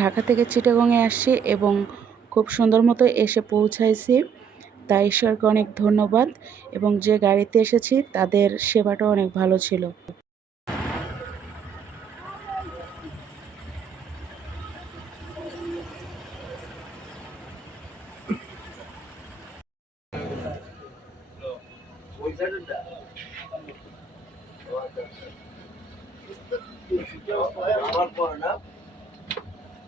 ঢাকা থেকে চিটাগংয়ে আসছি এবং খুব সুন্দর মতো এসে পৌঁছাইছি। তাই ঈশ্বরকে অনেক ধন্যবাদ এবং যে গাড়িতে এসেছি তাদের সেবাটা অনেক ভালো ছিল। আমার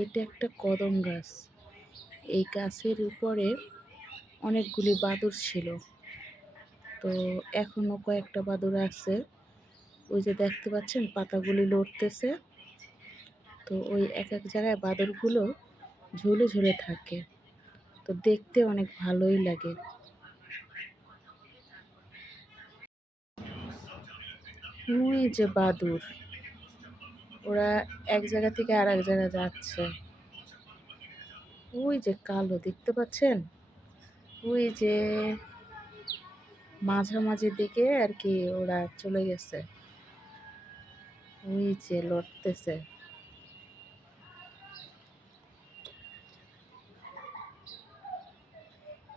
এইটা একটা কদম গাছ। এই গাছের উপরে অনেকগুলি বাদুর ছিল। তো এখনও কয়েকটা বাদুর আছে। ওই যে দেখতে পাচ্ছেন, পাতাগুলি লড়তেছে। তো ওই এক এক জায়গায় বাদুরগুলো ঝুলে ঝুলে থাকে। তো দেখতে অনেক ভালোই লাগে। ওই যে বাদুর ওরা এক জায়গা থেকে আর এক জায়গায় যাচ্ছে। ওই যে কালো, দেখতে পাচ্ছেন? ওই যে মাঝামাঝি দিকে আর কি ওরা চলে গেছে। ওই যে লড়তেছে।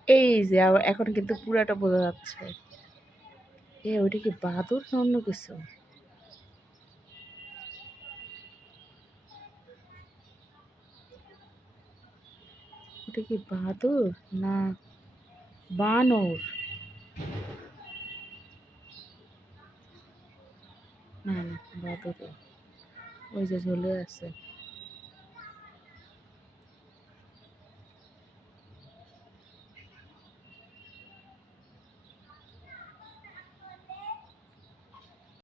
এই যে এখন কিন্তু পুরাটা বোঝা যাচ্ছে। এ, ওইটা কি বাদুর না অন্য কিছু? ওটা কি বাদুর না বানর। না না বাদুর ওই যে ঝুলে আছে।